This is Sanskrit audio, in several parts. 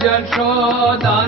建设大。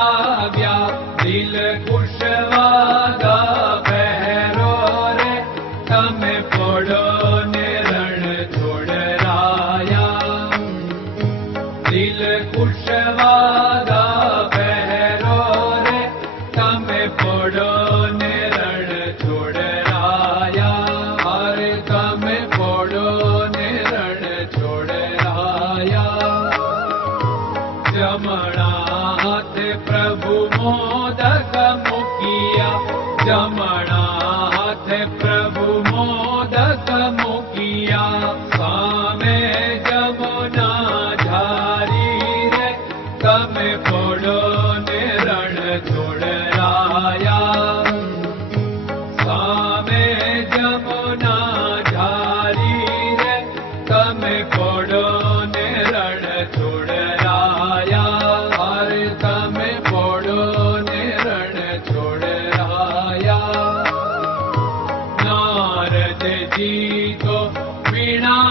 Happy जीतो वीणा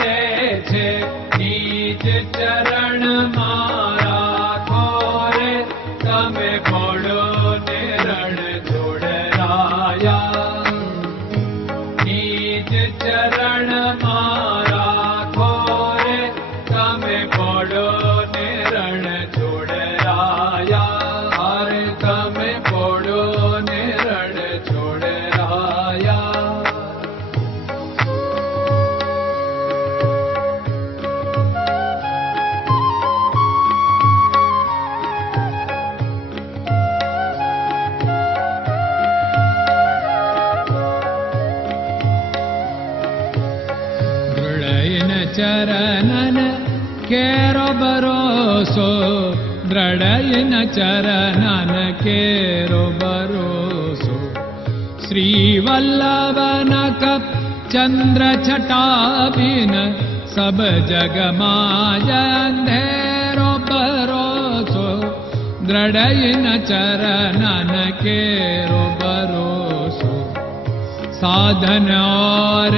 चरण मा ನಿನ್ನ ಚರಣನ ಕೇರೋ चरन केरो भरोसो द्रडयन चरन केरो भरोसो श्रीवल्लभ चन्द्र छाबिन सब जगमाजेरो भरोसो द्रडयन चरनो भरोसो साधन और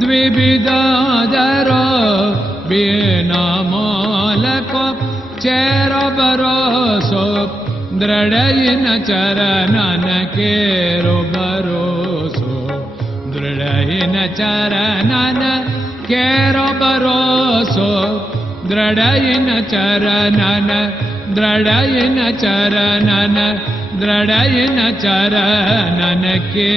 द्विविदादर बेनामालको चेर बरोसो दृढयिन चरणन केरो बरोसो दृढयिन चरणन केरो बरोसो दृढयिन चरणन दृढयिन चरणन दृढयिन चरणन के